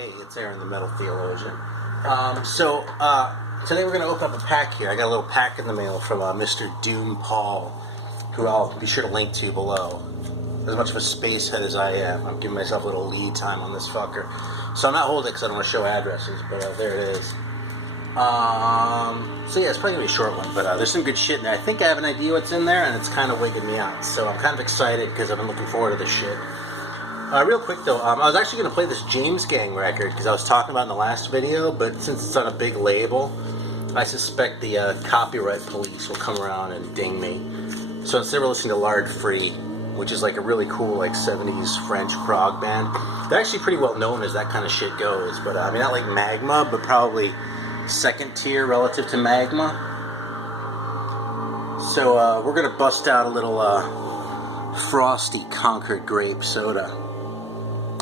Hey, it's Aaron, the Metal Theologian. Today we're going to open up a pack here. I got a little pack in the mail from Mr. Doompaul, who I'll be sure to link to below. As much of a space head as I am, I'm giving myself a little lead time on this fucker. So I'm not holding it because I don't want to show addresses, but there it is. So yeah, it's probably going to be a short one, but there's some good shit in there. I think I have an idea what's in there, and it's kind of wigging me out. So I'm kind of excited because I've been looking forward to this shit. Real quick though, I was actually going to play this James Gang record because I was talking about it in the last video, but since it's on a big label, I suspect the copyright police will come around and ding me. So instead we're listening to Lard Free, which is like a really cool like 70s French prog band. They're actually pretty well known as that kind of shit goes, but I mean not like Magma, but probably second tier relative to Magma. So we're going to bust out a little frosty Concord grape soda.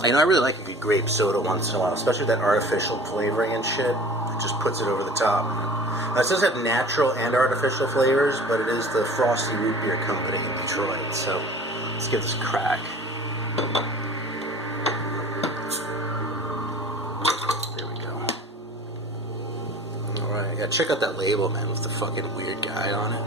I know I really like a good grape soda once in a while, especially that artificial flavoring and shit. It just puts it over the top. Now, it does have natural and artificial flavors, but it is the Frosty Root Beer Company in Detroit, so let's give this a crack. There we go. Alright, yeah, check out that label, man, with the fucking weird guy on it.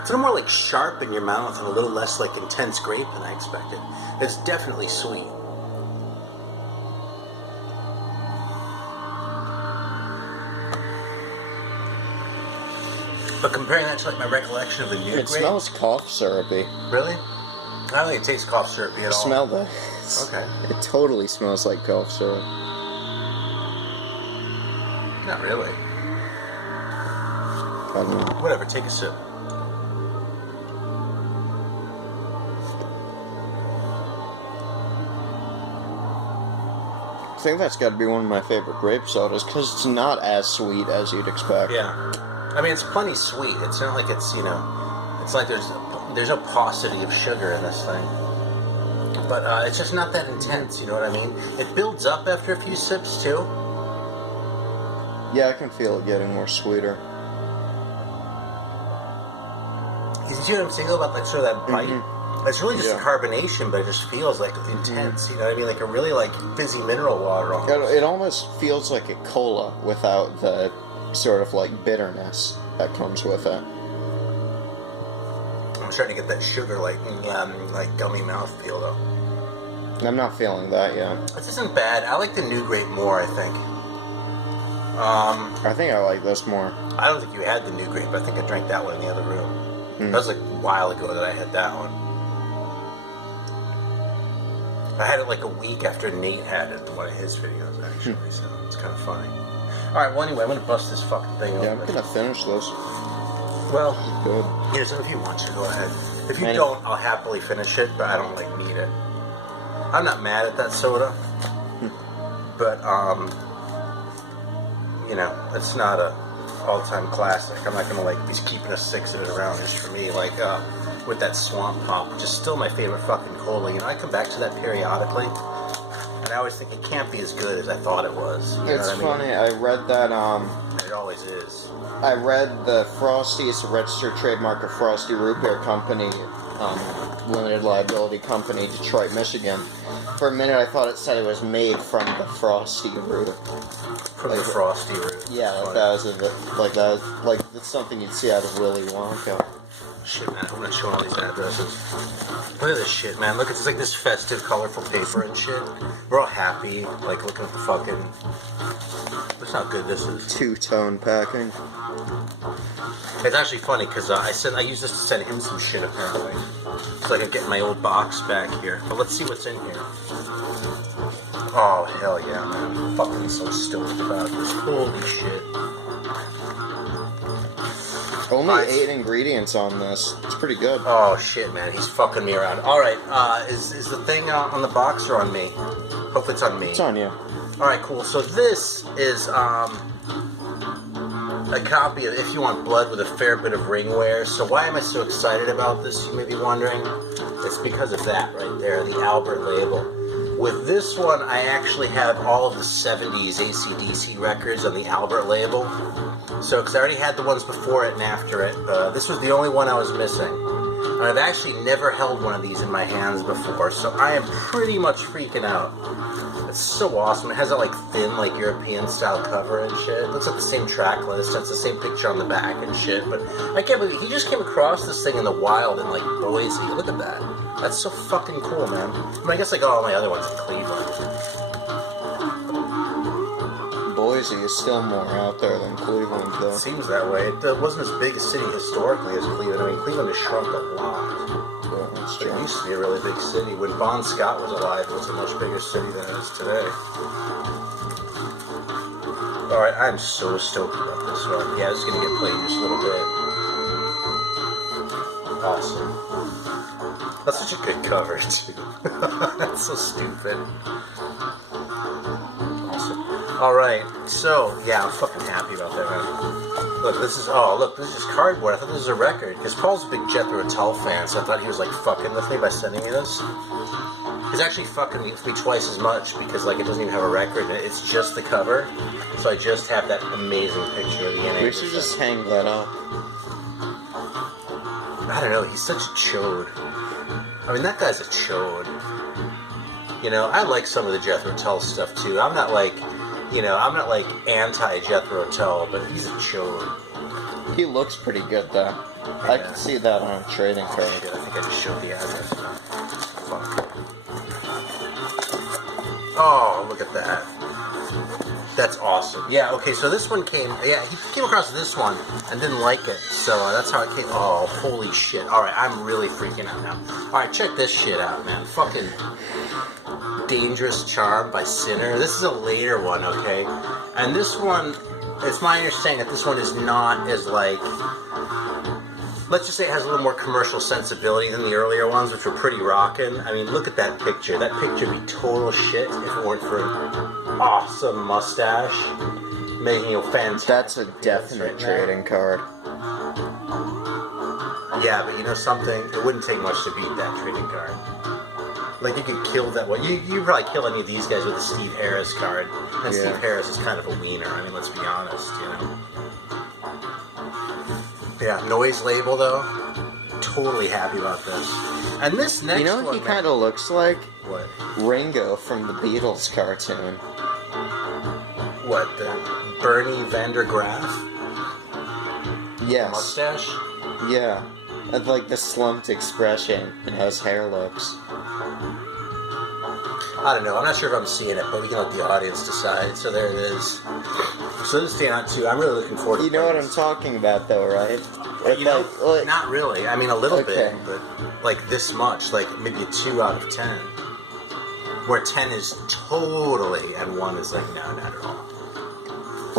It's a little more like sharp in your mouth and a little less like intense grape than I expected. It's definitely sweet. But comparing that to like my recollection of the new grape... It smells cough syrupy. Really? I don't think it tastes cough syrupy at all. Smell that. Okay. It totally smells like cough syrup. Not really. I don't know. Whatever, take a sip. I think that's got to be one of my favorite grape sodas because it's not as sweet as you'd expect. Yeah. I mean, it's plenty sweet. It's not like it's, you know, it's like there's no paucity of sugar in this thing. But it's just not that intense, you know what I mean? It builds up after a few sips, too. Yeah, I can feel it getting more sweeter. You see what I'm saying about like sort of that bite? Mm-hmm. It's really just a carbonation, but it just feels like intense, you know what I mean? Like a really like fizzy mineral water almost. It almost feels like a cola without the sort of like bitterness that comes with it. I'm starting to get that sugar like gummy mouthfeel though. I'm not feeling that yet. This isn't bad. I like the new grape more, I think. I think I like this more. I don't think you had the new grape. I think I drank that one in the other room. That was like a while ago that I had that one. I had it like a week after Nate had it in one of his videos, actually, so it's kind of funny. Alright, well, anyway, I'm going to bust this fucking thing open. Yeah, I'm going to finish this. Well, good. Yeah, so if you want to, go ahead. If you don't, I'll happily finish it, but I don't, like, need it. I'm not mad at that soda, but, you know, it's not a all-time classic. I'm not going to, like, be keeping a six of it around just for me, like, with that Swamp Pop, which is still my favorite fucking cola. You know, I come back to that periodically, and I always think it can't be as good as I thought it was. You it's funny, I read that, it always is. I read the Frosty is a registered trademark of Frosty Root Beer Company, limited liability company, Detroit, Michigan. For a minute I thought it said it was made from the Frosty root. From the Frosty root. Yeah, like that was like that's something you'd see out of Willy Wonka. Shit, man, I'm not showing all these addresses. Look at this shit, man. Look, it's like this festive, colorful paper and shit. We're all happy, like, looking at the fucking... That's how good this is. Two-tone packing. It's actually funny, because I used this to send him some shit, apparently. So I can get my old box back here. But let's see what's in here. Oh, hell yeah, man. I'm fucking so stoked about this. Holy shit. Only 8 ingredients on this. It's pretty good. Oh shit, man, he's fucking me around. All right, is the thing on the box or on me? Hopefully it's on me. It's on you. All right, cool. So this is a copy of If You Want Blood with a fair bit of ringware. So why am I so excited about this? You may be wondering. It's because of that right there, the Albert label. With this one, I actually have all of the 70s AC/DC records on the Albert label. So, because I already had the ones before it and after it, this was the only one I was missing. And I've actually never held one of these in my hands before, so I am pretty much freaking out. It's so awesome. It has that like thin, like European style cover and shit. It looks like the same track list. It's the same picture on the back and shit. But I can't believe he just came across this thing in the wild in like Boise. Look at that. That's so fucking cool, man. I mean, I guess I got all my other ones in Cleveland. Boise is still more out there than Cleveland, though. It seems that way. It wasn't as big a city historically as Cleveland. I mean, Cleveland has shrunk a lot. Yeah, that's true. It used to be a really big city. When Bon Scott was alive, it was a much bigger city than it is today. Alright, I'm so stoked about this one. Yeah, it's going to get played in just a little bit. Awesome. That's such a good cover, too. That's so stupid. Awesome. Alright, so, yeah, I'm fucking happy about that, man. Look, this is cardboard. I thought this was a record. Because Paul's a big Jethro Tull fan, so I thought he was, like, fucking with me by sending me this. He's actually fucking with me twice as much, because, like, it doesn't even have a record in it. It's just the cover. So I just have that amazing picture of the NA. We should just hang that up. I don't know, he's such a chode. I mean, that guy's a chode. You know, I like some of the Jethro Tull stuff, too. I'm not, like, anti-Jethro Tull, but he's a chode. He looks pretty good, though. Yeah. I can see that on a trading card. Shit, I think I just showed the address. Fuck. Oh, look at that. That's awesome. Yeah, okay, so this one came... Yeah, he came across this one and didn't like it. So that's how it came... Oh, holy shit. Alright, I'm really freaking out now. Alright, check this shit out, man. Fucking Dangerous Charm by Sinner. This is a later one, okay? And this one... It's my understanding that this one is not as, like... Let's just say it has a little more commercial sensibility than the earlier ones, which were pretty rockin'. I mean, look at that picture. That picture would be total shit if it weren't for an awesome mustache. Making a fantastic... That's a definite trading card. Yeah, but you know something? It wouldn't take much to beat that trading card. Like, you could kill that one. You could probably kill any of these guys with a Steve Harris card. And yeah. Steve Harris is kind of a wiener. I mean, let's be honest, you know? Yeah, Noise label, though. Totally happy about this. And this next one... You know what he kind of looks like? What? Ringo from the Beatles cartoon. What, the Bernie Vander Graaf? Yes. Mustache? Yeah. And like the slumped expression and how his hair looks. I don't know. I'm not sure if I'm seeing it, but we can let the audience decide. So there it is. So this is staying on too. I'm really looking forward to it. You know what I'm talking about, though, right? You know, not really. I mean, a little bit, but like this much. Like maybe a 2 out of 10. Where 10 is totally, and 1 is like, no, not at all.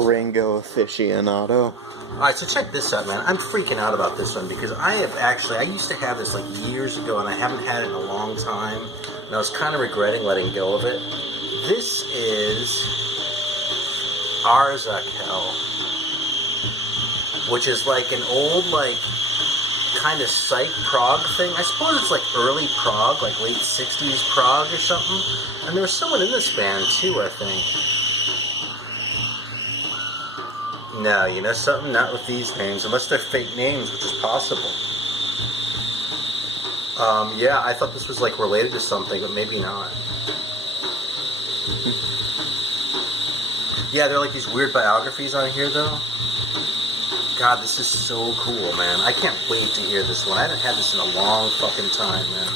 Ringo aficionado. Alright, so check this out, man. I'm freaking out about this one because I used to have this like years ago and I haven't had it in a long time. And I was kind of regretting letting go of it. This is Arzakel, which is like an old, like, kind of psych prog thing. I suppose it's like early prog, like late 60s prog or something. And there was someone in this band too, I think. No, you know something? Not with these names, unless they're fake names, which is possible. Yeah, I thought this was like related to something, but maybe not. Yeah, there are like these weird biographies on here, though. God, this is so cool, man. I can't wait to hear this one. I haven't had this in a long fucking time, man.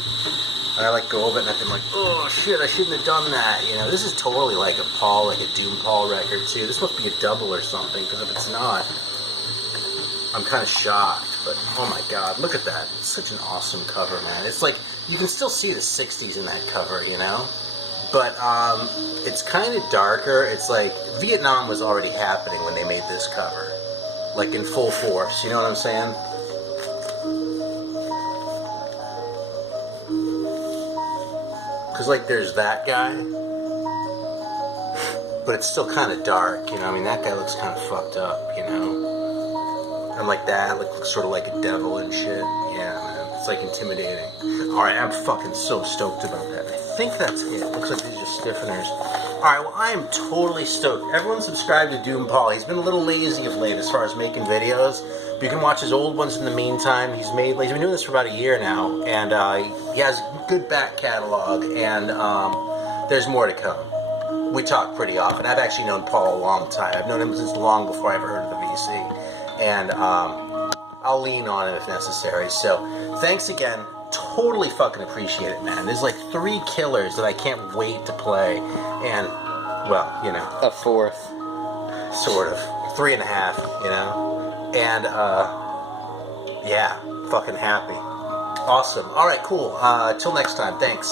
And I like go over it and I've been like, oh shit, I shouldn't have done that. You know, this is totally like a Paul, like a Doompaul record too. This must be a double or something, because if it's not, I'm kind of shocked. But oh my god, look at that. It's such an awesome cover, man. It's like, you can still see the 60s in that cover, you know? But it's kind of darker. It's like, Vietnam was already happening when they made this cover. Like in full force, you know what I'm saying? Because, like, there's that guy, but it's still kind of dark, you know? I mean, that guy looks kind of fucked up, you know? And, like, that looks sort of like a devil and shit. Yeah, man, it's, like, intimidating. Alright, I'm fucking so stoked about that. I think that's it. Looks like these are stiffeners. Alright, well, I am totally stoked. Everyone subscribe to Doompaul. He's been a little lazy of late as far as making videos. But you can watch his old ones in the meantime. He's been doing this for about a year now. And he has a good back catalog. And there's more to come. We talk pretty often. I've actually known Paul a long time. I've known him since long before I ever heard of the VC. And I'll lean on it if necessary. So, thanks again. Totally fucking appreciate it, man. There's like 3 killers that I can't wait to play. And, well, you know. A 4th. Sort of. 3.5, you know. And, yeah. Fucking happy. Awesome. Alright, cool. Till next time. Thanks.